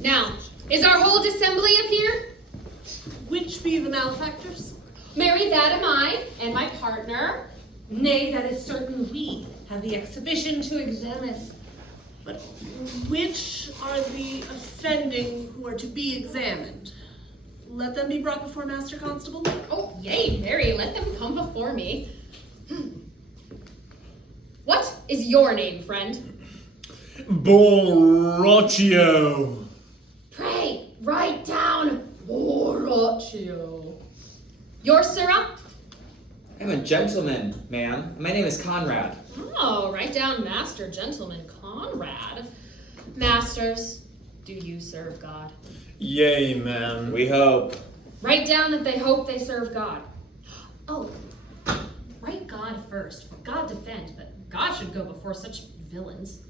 Now, is our whole dissembly up here? Which be the malefactors? Marry, that am I, and my partner. Nay, that is certain we have the exhibition to examine. But which are the offending who are to be examined? Let them be brought before Master Constable. Oh, yea, Mary, let them come before me. What is your name, friend? Borachio. Pray, write down Borachio. Yours, sirrah? I'm a gentleman, ma'am. My name is Conrad. Oh, write down Master Gentleman Conrad. Masters, do you serve God? Yea, ma'am. We hope. Write down that they hope they serve God. Oh, write God first. For God defend, but God should go before such villains.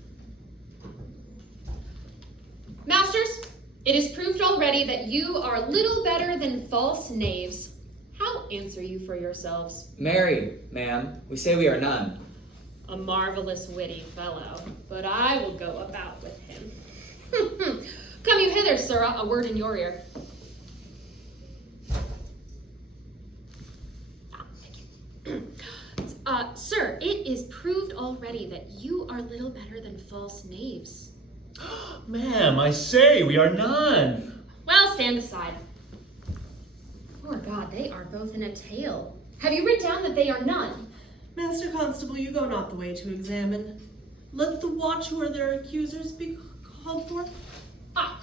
Masters, it is proved already that you are little better than false knaves. How answer you for yourselves? Mary, ma'am, we say we are none. A marvelous witty fellow, but I will go about with him. Come you hither, sirrah, a word in your ear. Sir, it is proved already that you are little better than false knaves. Ma'am, I say we are none. Well, stand aside. Poor God, they are both in a tale. Have you written down that they are none? Master Constable, you go not the way to examine. Let the watch who are their accusers be called forth. Ah,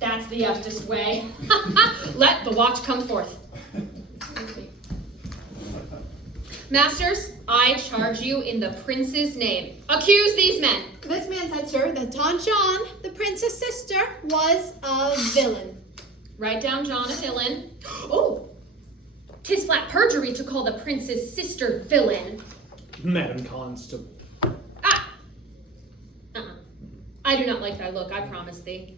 that's the justest way. Let the watch come forth. Masters, I charge you in the prince's name. Accuse these men. This man said, sir, that Don John, the prince's sister, was a villain. Write down John a villain. Oh, 'tis flat perjury to call the prince's sister villain. Madam Constable. Ah! I do not like thy look, I promise thee.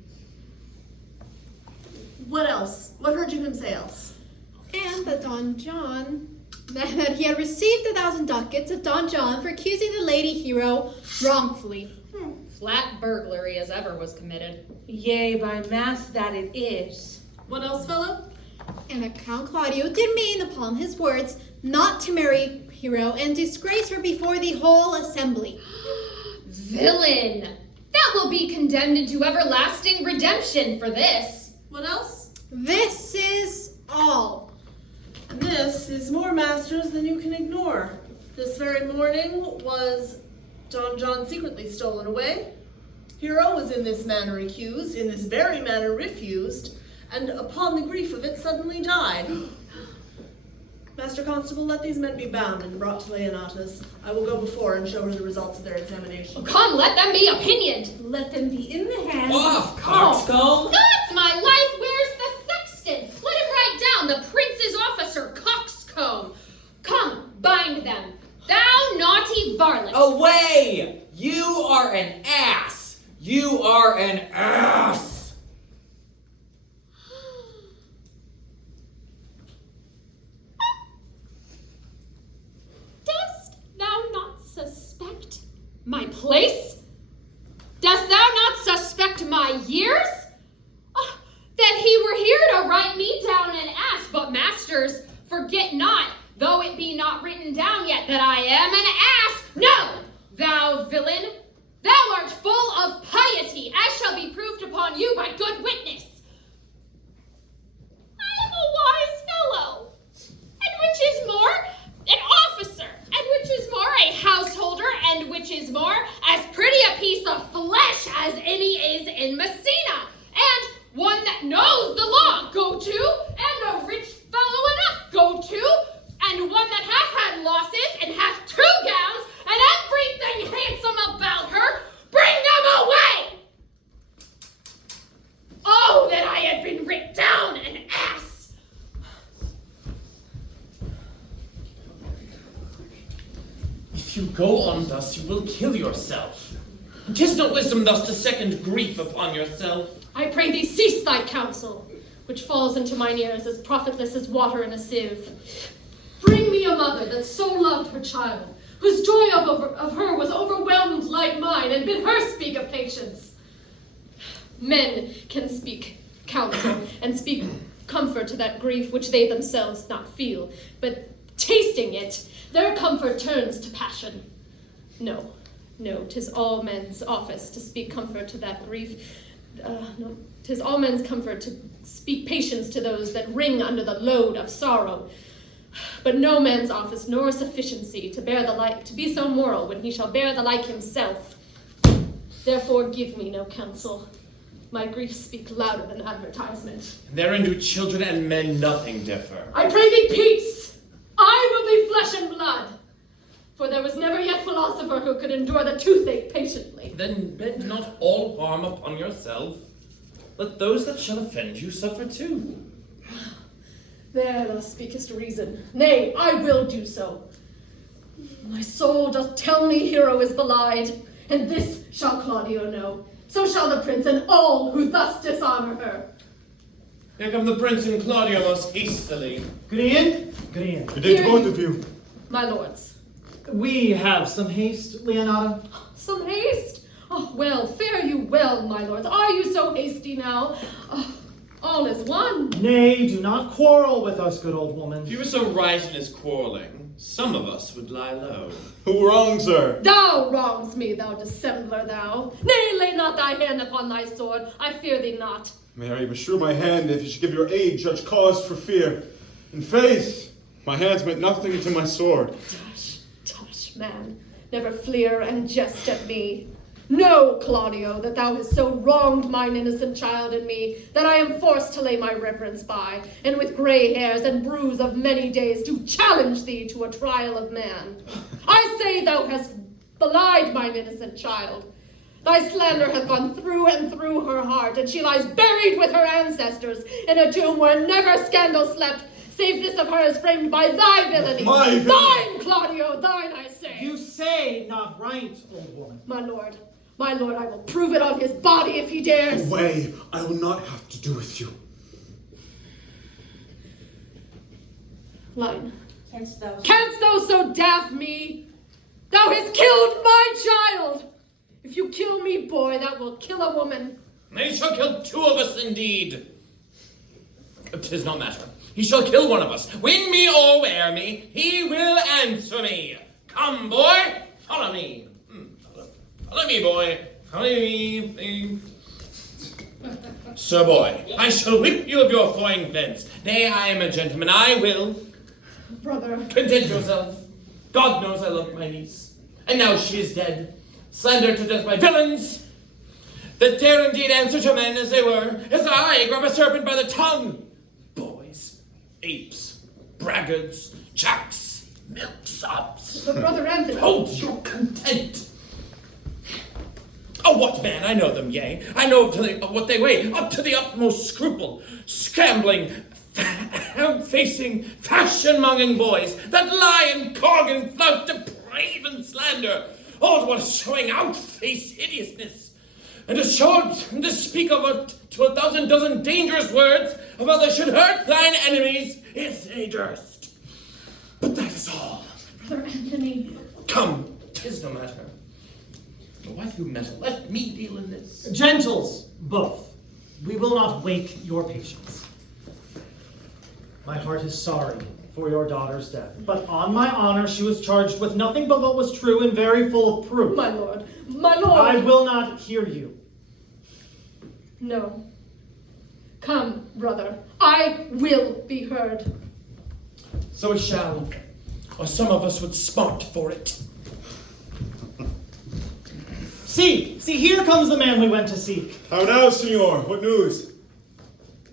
What else? What heard you him say else? And that Don John, that he had received 1,000 ducats of Don John for accusing the lady hero wrongfully. Flat burglary as ever was committed. Yea, by mass that it is. What else, fellow? And that Count Claudio did mean upon his words not to marry Hero and disgrace her before the whole assembly. Villain! That will be condemned into everlasting redemption for this. What else? This is all. This is more, masters, than you can ignore. This very morning was Don John secretly stolen away. Hero was in this manner accused, in this very manner refused, and upon the grief of it suddenly died. Master Constable, let these men be bound and brought to Leonatus. I will go before and show her the results of their examination. Oh, come, let them be opinioned. Let them be in the hands. Off, coxcomb! God's my life, where's the sexton? Let him write down the prince's officer, coxcomb. Come, bind them. Thou naughty varlet. Away! You are an ass! You are an ass! Dost thou not suspect my place? Dost thou not suspect my years? Ah, that he were here to write me down an ass, but masters, forget not, though it be not written down yet, that I am an ass. No, thou villain, thou art full of piety, as shall be proved upon you by good witness. I am a wise fellow, and which is more, an officer, and which is more, a householder, and which is more, as pretty a piece of flesh as any is in Messina, and one that knows the law, go to, and a rich fellow enough, go to, and one that hath had losses, and hath 2 gowns, and everything handsome about her, bring them away! Oh, that I had been writ down an ass! If you go on thus, you will kill yourself. 'Tis no wisdom thus to second grief upon yourself. I pray thee cease thy counsel, which falls into mine ears as profitless as water in a sieve. Bring me a mother that so loved her child, whose joy of her was overwhelmed like mine, and bid her speak of patience. Men can speak counsel and speak comfort to that grief which they themselves not feel, but tasting it, their comfort turns to passion. No, 'tis all men's office to speak comfort to that grief. No, 'tis all men's comfort to speak patience to those that wring under the load of sorrow. But no man's office nor sufficiency to bear the like, to be so moral when he shall bear the like himself. Therefore give me no counsel. My griefs speak louder than advertisement. Therein do children and men nothing differ. I pray thee peace. I will be flesh and blood. For there was never yet philosopher who could endure the toothache patiently. Then bend not all harm upon yourself. Let those that shall offend you suffer too. There thou speakest reason. Nay, I will do so. My soul doth tell me Hero is belied, and this shall Claudio know. So shall the prince and all who thus dishonor her. Here come the prince and Claudio most hastily. Good evening. Good evening. Good day to both of you. My lords. We have some haste, Leonata. Some haste? Oh, well, fare you well, my lords. Are you so hasty now? Oh, all is one. Nay, do not quarrel with us, good old woman. If you were so right in his quarreling, some of us would lie low. Who wrongs her? Thou wrongs me, thou dissembler, thou. Nay, lay not thy hand upon thy sword. I fear thee not. May I beshrew my hand if you should give your aid judge cause for fear. In faith, my hands meant nothing to my sword. Tush, man. Never fleer and jest at me. Know, Claudio, that thou hast so wronged mine innocent child and me, that I am forced to lay my reverence by, and with gray hairs and bruise of many days to challenge thee to a trial of man. I say thou hast belied mine innocent child. Thy slander hath gone through and through her heart, and she lies buried with her ancestors in a tomb where never scandal slept, save this of her is framed by thy villainy. My villainy. Thine, Claudio, thine, I say. You say not right, old woman. My lord, I will prove it on his body if he dares. Away, I will not have to do with you. Line. Canst thou So daff me? Thou hast killed my child. If you kill me, boy, that will kill a woman. He shall kill two of us indeed. 'Tis no matter. He shall kill one of us. Win me or wear me, he will answer me. Come, boy, follow me. Follow me, boy. Follow me. Sir boy, I shall whip you of your foin fence. Nay, I am a gentleman. I will. Brother. Content yourself. God knows I love my niece. And now she is dead. Slandered to death by villains that dare indeed answer to men as they were, as I grab a serpent by the tongue. Boys, apes, braggarts, jacks, milksops. But Brother Anthony. Hold your content. Oh, what man? I know them, yea. I know what they weigh, up to the utmost scruple, scrambling, facing, fashion-monging boys that lie and cog and flout, deprave and slander, all what showing out-face hideousness, and to show it, and to speak of it to 1,000 dozen dangerous words of how they should hurt thine enemies if they durst. But that is all. Brother Anthony. Come, 'tis no matter. Why do you meddle? Let me deal in this. Gentles, both. We will not wake your patience. My heart is sorry for your daughter's death, but on my honor she was charged with nothing but what was true and very full of proof. My lord. I will not hear you. No. Come, brother. I will be heard. So it shall, or some of us would smart for it. See, here comes the man we went to seek. How now, senor? What news?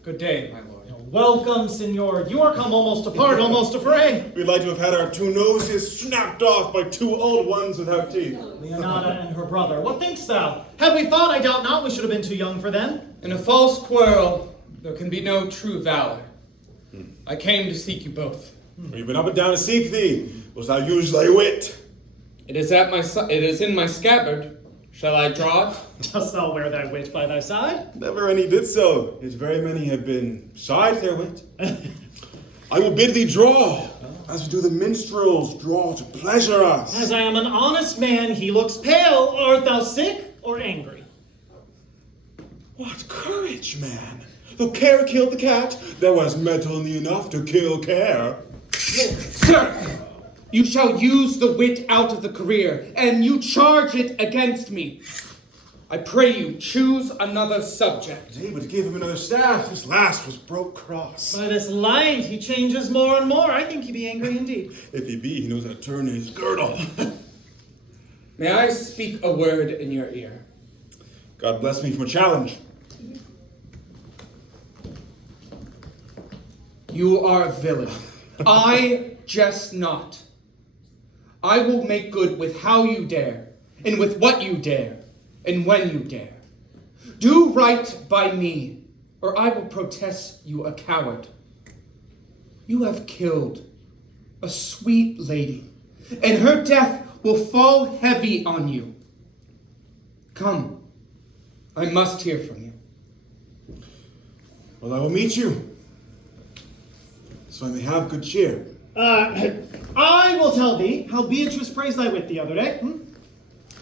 Good day, my lord. Welcome, senor. You are come almost apart, almost afraid. We'd like to have had our two noses snapped off by two old ones without teeth. Leonata and her brother, what thinkst thou? Had we fought, I doubt not we should have been too young for them. In a false quarrel, there can be no true valor. I came to seek you both. We've been up and down to seek thee. Wilt thou use thy wit? It is in my scabbard. Shall I draw it? Dost thou wear thy wit by thy side? Never any did so, yet very many have been side their wit. I will bid thee draw, as we do the minstrels draw to pleasure us. As I am an honest man, he looks pale. Art thou sick or angry? What courage, man! Though care killed the cat, there was metal enough to kill care. Sir, you shall use the wit out of the career, and you charge it against me. I pray you, choose another subject. Hey, but give him another staff. His last was broke cross. By this light, he changes more and more. I think he'd be angry indeed. If he be, he knows how to turn his girdle. May I speak a word in your ear? God bless me from a challenge. You are a villain. I jest not. I will make good with how you dare, and with what you dare, and when you dare. Do right by me, or I will protest you a coward. You have killed a sweet lady, and her death will fall heavy on you. Come, I must hear from you. Well, I will meet you, so I may have good cheer. I will tell thee how Beatrice praised thy wit the other day.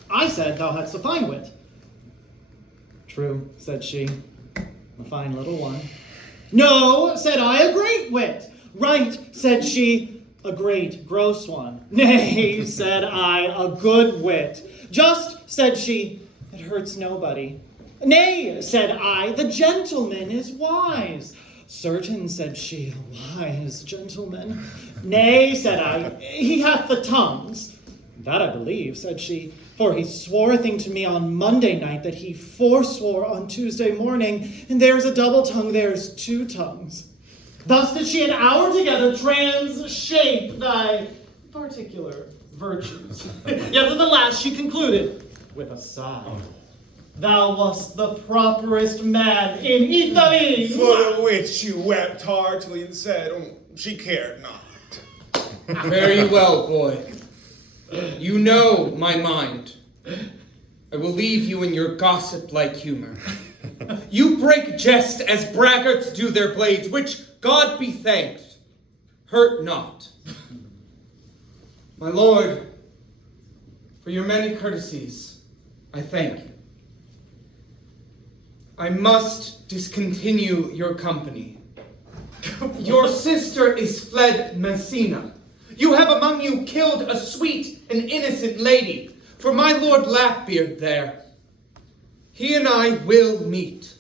I said thou hadst a fine wit. True, said she, a fine little one. No, said I, a great wit. Right, said she, a great gross one. Nay, said I, a good wit. Just, said she, it hurts nobody. Nay, said I, the gentleman is wise. Certain, said she, a wise gentleman. Nay, said I, he hath the tongues. That I believe, said she, for he swore a thing to me on Monday night that he forswore on Tuesday morning, and there's a double tongue, there's two tongues. Thus did she an hour together trans-shape thy particular virtues. Yet at the last she concluded with a sigh. Thou wast the properest man in Italy. For the which you wept heartily and said, she cared not. Very well, boy. You know my mind. I will leave you in your gossip-like humor. You break jest as braggarts do their blades, which, God be thanked, hurt not. My lord, for your many courtesies, I thank you. I must discontinue your company. Your sister is fled Messina. You have among you killed a sweet and innocent lady, for my lord Lackbeard there. He and I will meet.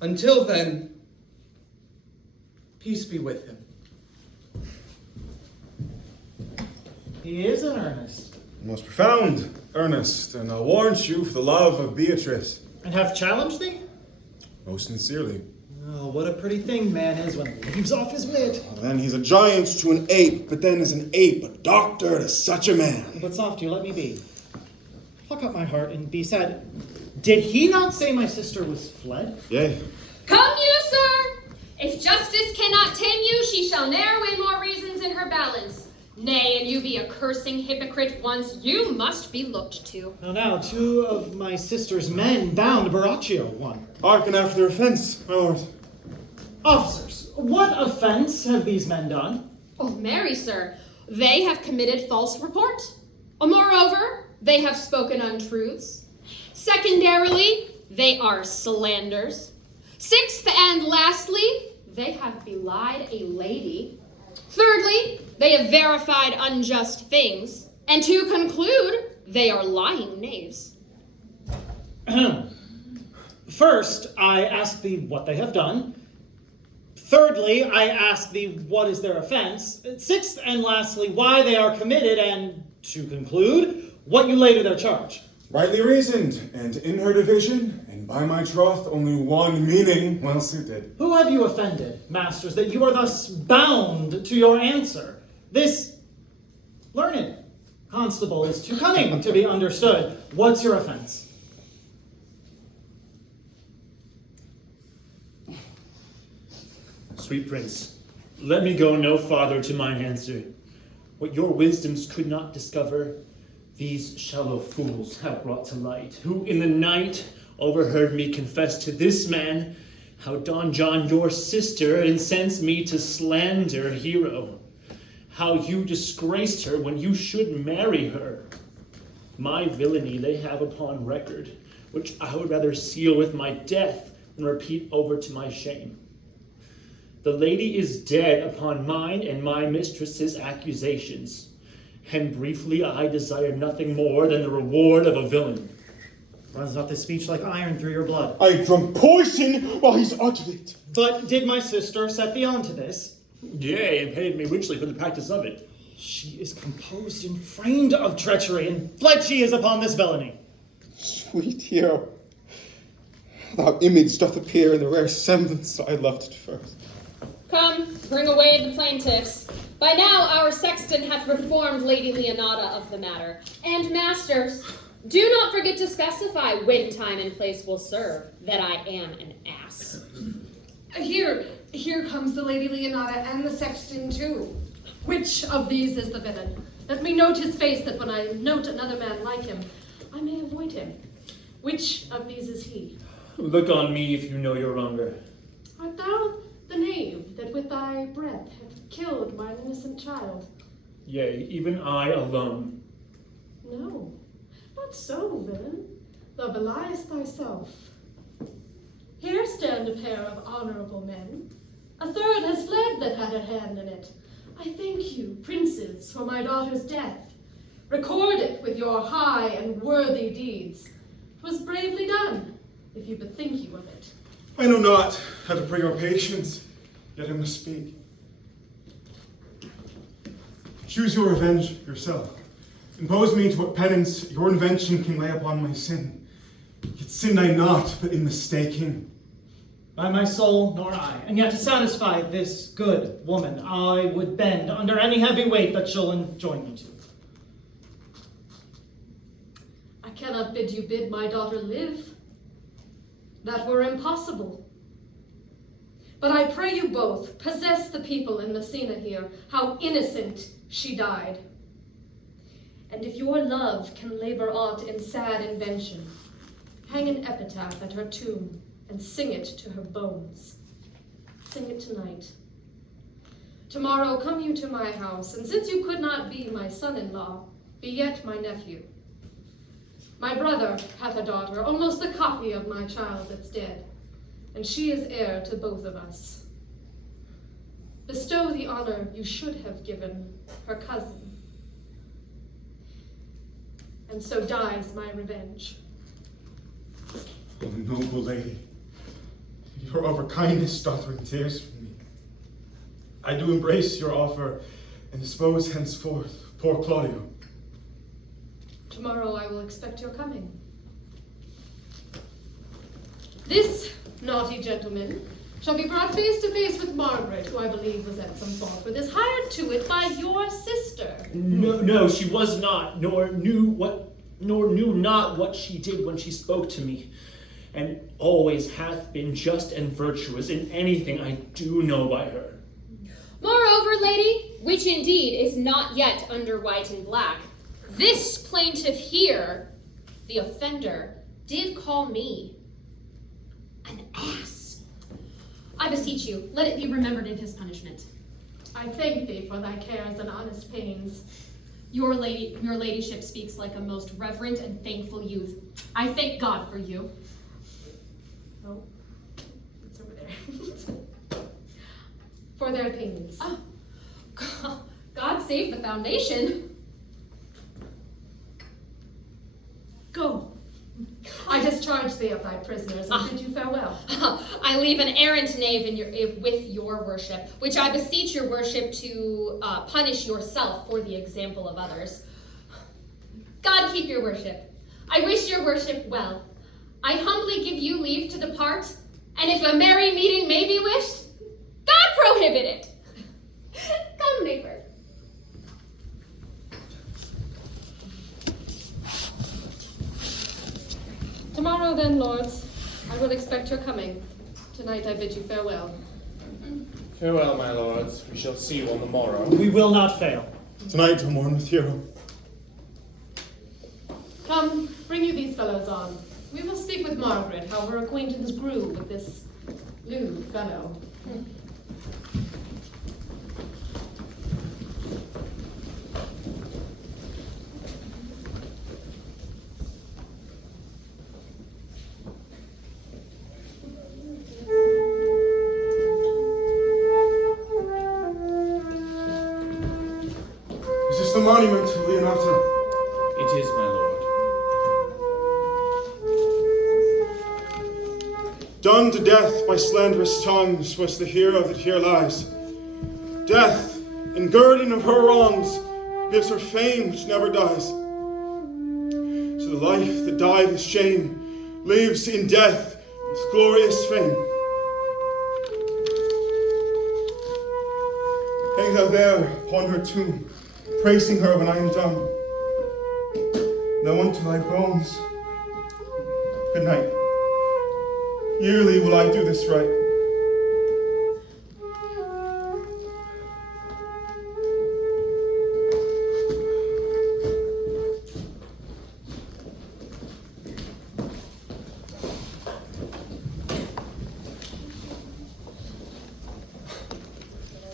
Until then, peace be with him. He is in earnest. Most profound, earnest, and I'll warrant you for the love of Beatrice. And hath challenged thee? Most sincerely. Oh, what a pretty thing man is when he leaves off his wit. Well, then he's a giant to an ape, but then is an ape a doctor to such a man. But soft you, let me be. Pluck up my heart and be sad. Did he not say my sister was fled? Yea. Come you, sir! If justice cannot tame you, she shall ne'er weigh more reasons in her balance. Nay, and you be a cursing hypocrite once, you must be looked to. Now, two of my sister's men bound Baraccio one. Hearken after their offense, my lord. Officers, what offense have these men done? Oh, marry, sir, they have committed false report. Moreover, they have spoken untruths. Secondarily, they are slanders. Sixth and lastly, they have belied a lady. Thirdly, they have verified unjust things. And to conclude, they are lying knaves. First, I ask thee what they have done. Thirdly, I ask thee what is their offense. Sixth and lastly, why they are committed. And to conclude, what you lay to their charge. Rightly reasoned, and in her division, and by my troth, only one meaning well suited. Who have you offended, masters, that you are thus bound to your answer? This learned constable is too cunning to be understood. What's your offense? Sweet prince, let me go no farther to mine answer. What your wisdoms could not discover, these shallow fools have brought to light, who in the night overheard me confess to this man how Don John, your sister, incensed me to slander Hero, how you disgraced her when you should marry her. My villainy they have upon record, which I would rather seal with my death than repeat over to my shame. The lady is dead upon mine and my mistress's accusations, and briefly I desire nothing more than the reward of a villain. Runs not this speech like iron through your blood? I drunk poison while he's uttered it. But did my sister set thee on to this? Yea, and paid me richly for the practice of it. She is composed and framed of treachery, and fled she is upon this villainy. Sweet hero, thou image doth appear in the rare semblance I loved at first. Come, bring away the plaintiffs. By now our sexton hath reformed Lady Leonata of the matter. And masters, do not forget to specify when time and place will serve that I am an ass. Here comes the Lady Leonata and the sexton too. Which of these is the villain? Let me note his face, that when I note another man like him, I may avoid him. Which of these is he? Look on me if you know your wronger. Art thou the knave that with thy breath hath killed mine innocent child? Yea, even I alone. No, not so, villain. Thou beliest thyself. Here stand a pair of honorable men. A third has fled that had a hand in it. I thank you, princes, for my daughter's death. Record it with your high and worthy deeds. 'Twas bravely done, if you bethink you of it. I know not how to pray your patience, yet I must speak. Choose your revenge yourself. Impose me to what penance your invention can lay upon my sin. Yet sinned I not, but in mistaking. By my soul, nor I. And yet to satisfy this good woman, I would bend under any heavy weight that she'll enjoin me to. I cannot bid you bid my daughter live. That were impossible. But I pray you both, possess the people in Messina here, how innocent she died. And if your love can labor aught in sad invention, hang an epitaph at her tomb, and sing it to her bones. Sing it tonight. Tomorrow come you to my house, and since you could not be my son-in-law, be yet my nephew. My brother hath a daughter, almost the copy of my child that's dead, and she is heir to both of us. Bestow the honor you should have given her cousin. And so dies my revenge. O noble lady, your overkindness doth wring tears from me. I do embrace your offer, and dispose henceforth poor Claudio. Tomorrow I will expect your coming. This naughty gentleman shall be brought face to face with Margaret, who I believe was at some fault with this, hired to it by your sister. No, she was not, nor knew not what she did when she spoke to me, and always hath been just and virtuous in anything I do know by her. Moreover, lady, which indeed is not yet under white and black, this plaintiff here, the offender, did call me an ass. I beseech you, let it be remembered in his punishment. I thank thee for thy cares and honest pains. Your ladyship speaks like a most reverent and thankful youth. I thank God for you. Oh, it's over there. For their pains. Oh, God save the foundation. Go. I discharge thee of thy prisoners and bid you farewell. I leave an errant knave with your worship, which I beseech your worship to punish yourself for the example of others. God keep your worship. I wish your worship well. I humbly give you leave to depart, and if a merry meeting may be wished, God prohibit it. Come, neighbor. Tomorrow then, lords, I will expect your coming. Tonight I bid you farewell. Farewell, my lords. We shall see you on the morrow. We will not fail. Tonight to mourn with hero. Come, bring you these fellows on. We will speak with Margaret how her acquaintance grew with this lewd fellow. monument to Leonardo. It is, my lord. Done to death by slanderous tongues was the hero that here lies. Death, in girding of her wrongs, gives her fame which never dies. So the life that died with shame lives in death with glorious fame. Hang thou there upon her tomb, praising her when I am done. Now unto thy bones, good night. Yearly will I do this right.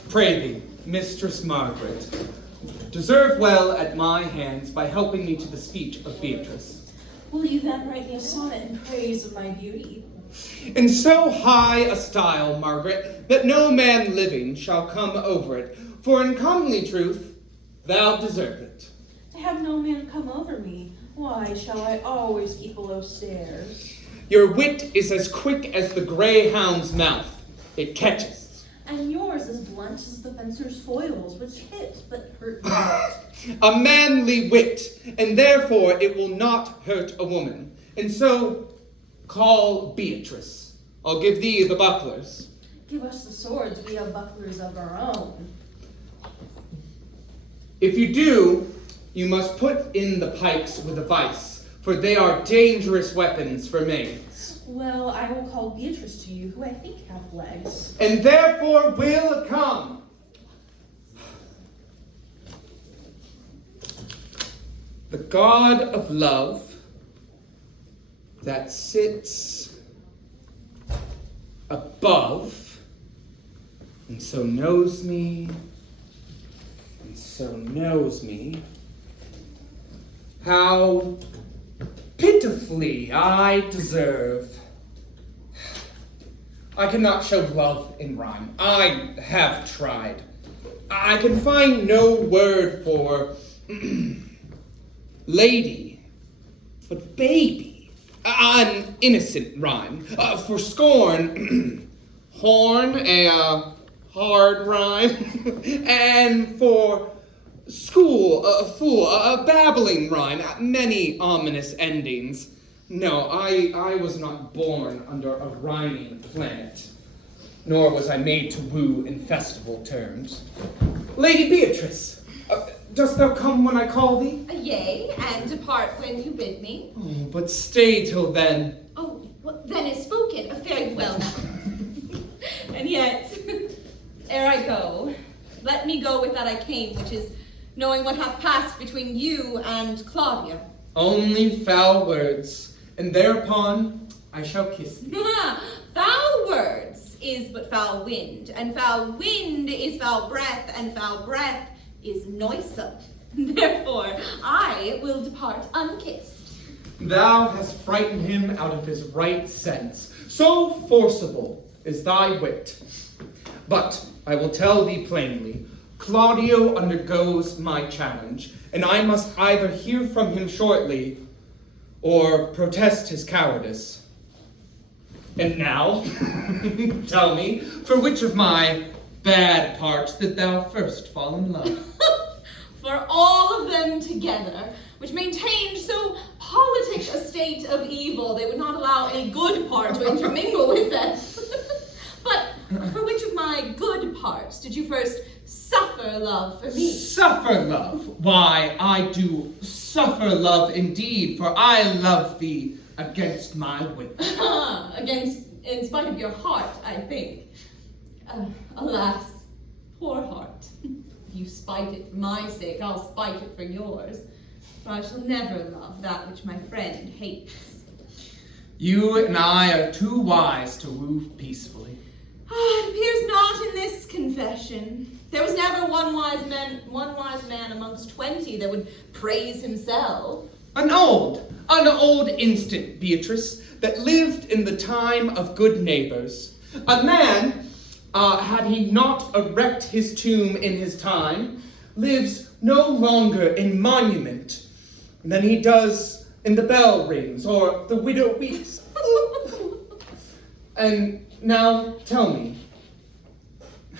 Pray thee, Mistress Margaret, deserve well at my hands by helping me to the speech of Beatrice. Will you then write me a sonnet in praise of my beauty? In so high a style, Margaret, that no man living shall come over it, for in comely truth thou deserve it. To have no man come over me, why shall I always keep below stairs? Your wit is as quick as the greyhound's mouth. It catches. And yours as blunt as the fencer's foils, which hit but hurt not. A manly wit, and therefore it will not hurt a woman. And so, call Beatrice. I'll give thee the bucklers. Give us the swords, we have bucklers of our own. If you do, you must put in the pikes with a vice, for they are dangerous weapons for maids. Well, I will call Beatrice to you, who I think have legs. And therefore will come. The God of love that sits above and so knows me how pitifully I deserve. I cannot show love in rhyme. I have tried. I can find no word for lady, for baby, an innocent rhyme. For scorn, horn, a hard rhyme. And for school, a fool, a babbling rhyme, many ominous endings. No, I was not born under a rhyming planet, nor was I made to woo in festival terms. Lady Beatrice, dost thou come when I call thee? Yea, and depart when you bid me. Oh, but stay till then. Oh, well, then is spoken. Fare you well now. And yet, ere I go, let me go with that I came, which is knowing what hath passed between you and Claudia. Only foul words, and thereupon I shall kiss thee. Foul words is but foul wind, and foul wind is foul breath, and foul breath is noisome. Therefore, I will depart unkissed. Thou hast frightened him out of his right sense. So forcible is thy wit. But I will tell thee plainly, Claudio undergoes my challenge, and I must either hear from him shortly or protest his cowardice. And now, tell me, for which of my bad parts did thou first fall in love? For all of them together, which maintained so politic a state of evil, they would not allow any good part to intermingle with them. But for which of my good parts did you first suffer love for me? Suffer love? Why, I do suffer love indeed, for I love thee against my will. In spite of your heart, I think. Alas, poor heart. If you spite it for my sake, I'll spite it for yours. For I shall never love that which my friend hates. You and I are too wise to woo peacefully. It appears not in this confession. There was never one wise man amongst 20 that would praise himself. An old instant, Beatrice, that lived in the time of good neighbors. A man, had he not erected his tomb in his time, lives no longer in monument than he does in the bell rings or the widow weeps. And now tell me,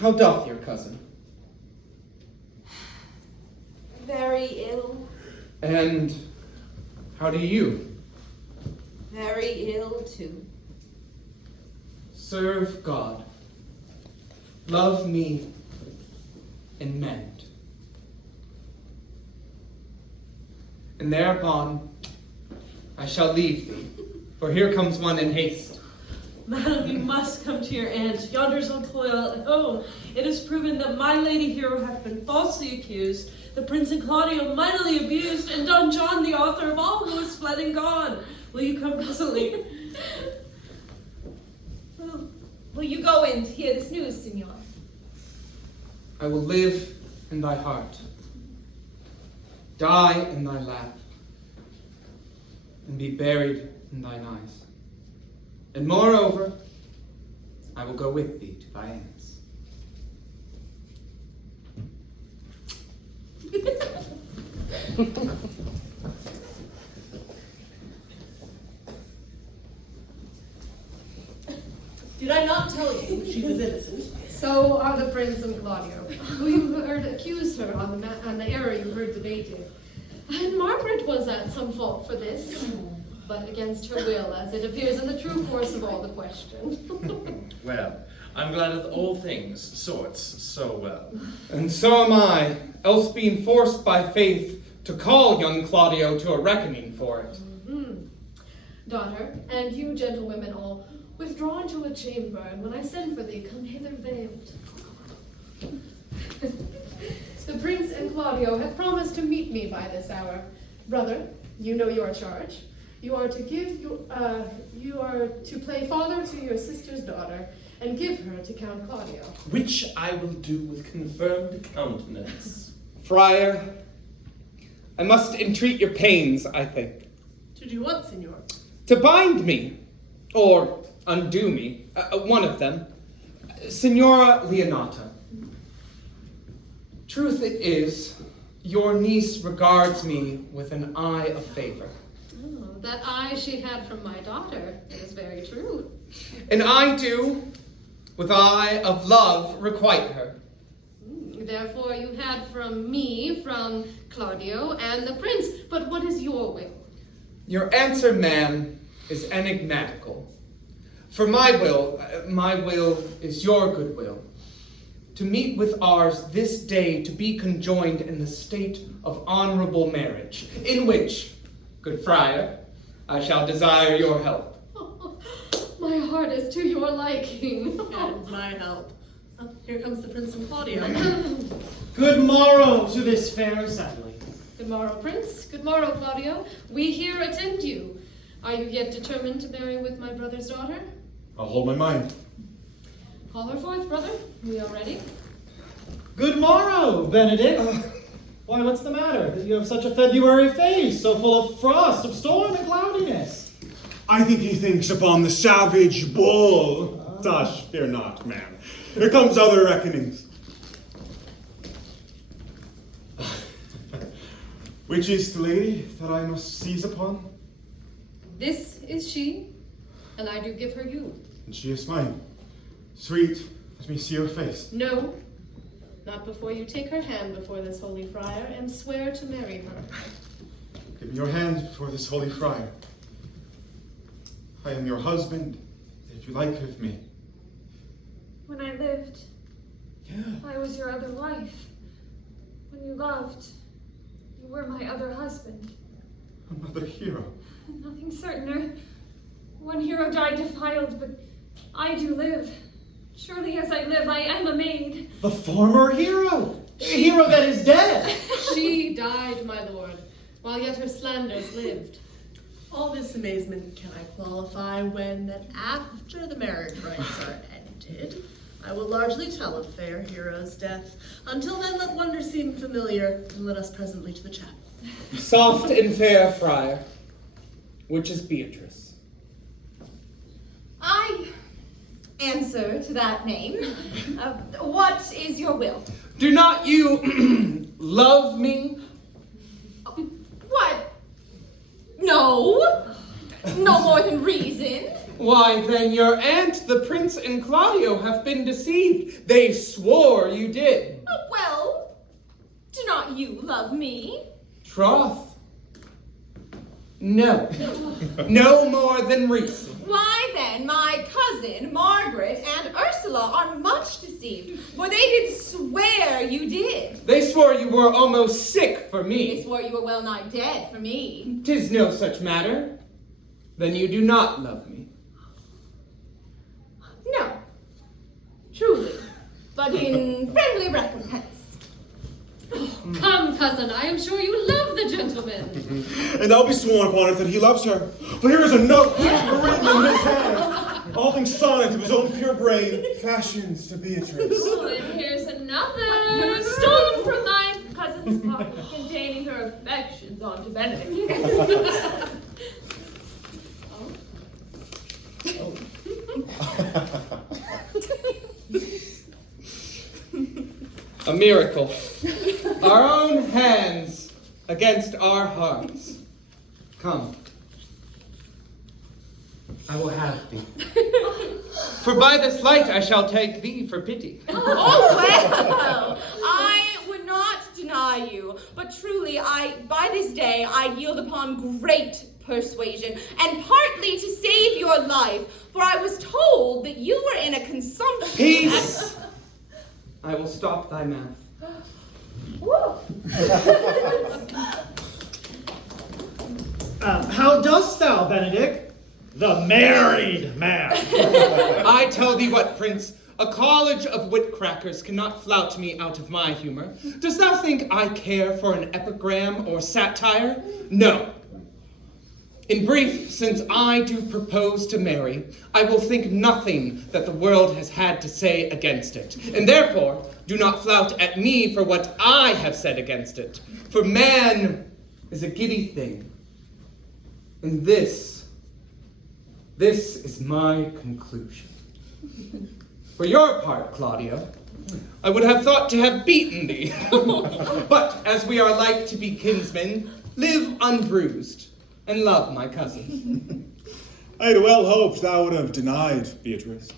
how doth your cousin? Very ill. And how do you? Very ill too. Serve God, love me, and mend. And thereupon I shall leave thee, for here comes one in haste. Madam, you must come to your aunt. Yonder's on toil at home. It is proven that my lady hero hath been falsely accused, the prince and Claudio mightily abused, and Don John, the author of all, who is fled and gone. Will you come presently? Will you go in to hear this news, Signor? I will live in thy heart, die in thy lap, and be buried in thine eyes. And moreover, I will go with thee to thy aunt's. Did I not tell you she was innocent? So are the prince and Claudio, who you heard accuse her on the error you heard debated. And Margaret was at some fault for this, but against her will, as it appears in the true course of all the question. Well, I'm glad that all things sorts so well. And so am I, else being forced by faith to call young Claudio to a reckoning for it. Daughter, and you gentlewomen all, withdraw into a chamber, and when I send for thee, come hither veiled. The prince and Claudio have promised to meet me by this hour. Brother, you know your charge. You are to play father to your sister's daughter, and give her to Count Claudio. Which I will do with confirmed countenance. Friar, I must entreat your pains, I think. To do what, Signor? To bind me, or undo me, one of them, Signora Leonata. Truth it is, your niece regards me with an eye of favor. Oh, that eye she had from my daughter, it is very true. And I do, with eye of love, requite her. Therefore you had from me, from Claudio, and the prince, but what is your will? Your answer, ma'am, is enigmatical. For my will is your good will. To meet with ours this day to be conjoined in the state of honorable marriage, in which, good friar, I shall desire your help. My heart is to your liking. And my help. Here comes the Prince and Claudio. Good morrow to this fair assembly. Good morrow, Prince. Good morrow, Claudio. We here attend you. Are you yet determined to marry with my brother's daughter? I'll hold my mind. Call her forth, brother. We are ready. Good morrow, Benedict. Why, what's the matter? That you have such a February face, so full of frost, of storm and cloudiness. I think he thinks upon the savage bull. Tush, fear not, man. Here comes other reckonings. Which is the lady that I must seize upon? This is she, and I do give her you. And she is mine. Sweet, let me see her face. No, not before you take her hand before this holy friar and swear to marry her. Give me your hand before this holy friar. I am your husband, if you like of me. When I lived, I was your other wife. When you loved, you were my other husband. Another hero. Nothing certain. One hero died defiled, but I do live. Surely as I live, I am a maid. The former hero. A hero that is dead. She died, my lord, while yet her slanders lived. All this amazement can I qualify when that after the marriage rites are ended, I will largely tell of fair hero's death. Until then, let wonder seem familiar, and let us presently to the chapel. Soft and fair, friar. Which is Beatrice? I answer to that name. What is your will? Do not you love me? What? No. No more than reason. Why, then your aunt, the prince and Claudio, have been deceived. They swore you did. Well, do not you love me? Troth? No. No more than reason. Why then, my cousin Margaret and Ursula are much deceived, for they did swear you did. They swore you were almost sick for They me. swore you were well nigh dead for me. 'Tis no such matter. Then you do not love me. No, truly, but in friendly recompense. Come, cousin, I am sure you love the gentleman. And I'll be sworn upon it that he loves her. For here is a note written in his hand. All things sonnet of his own pure brain, fashions to Beatrice. Oh, and here's another, stolen from my cousin's pocket, containing her affections onto Benedict. A miracle. Our own hands against our hearts. Come. I will have thee. For by this light I shall take thee for pity. Oh, well, I would not deny you, but truly, by this day, I yield upon great persuasion, and partly to save your life, for I was told that you were in a consumption. Peace! I will stop thy mouth. How dost thou, Benedict? The married man. I tell thee what, Prince, a college of wit-crackers cannot flout me out of my humor. Dost thou think I care for an epigram or satire? No. In brief, since I do propose to marry, I will think nothing that the world has had to say against it, and therefore do not flout at me for what I have said against it. For man is a giddy thing, and this is my conclusion. For your part, Claudio, I would have thought to have beaten thee, but as we are like to be kinsmen, live unbruised. And love my cousin. I had well hoped thou would have denied, Beatrice,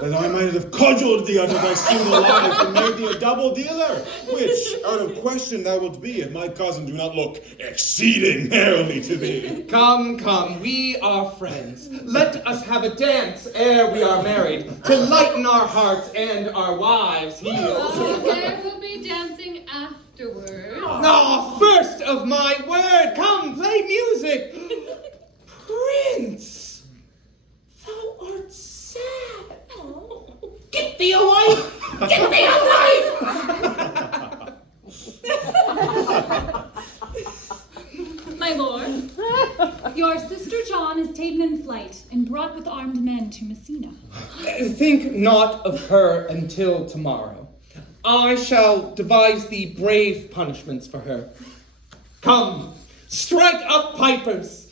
that I might have cudgeled thee out of thy single life and made thee a double dealer, which, out of question, thou wilt be if my cousin do not look exceeding merrily to thee. Come, we are friends. Let us have a dance ere we are married, to lighten our hearts and our wives' heels. There will be dancing afterwards. Oh, first of my word, come, play music. Prince, thou art sad. Get thee a wife! Get thee a wife! My lord, your sister John is taken in flight and brought with armed men to Messina. Think not of her until tomorrow. I shall devise thee brave punishments for her. Come, strike up pipers!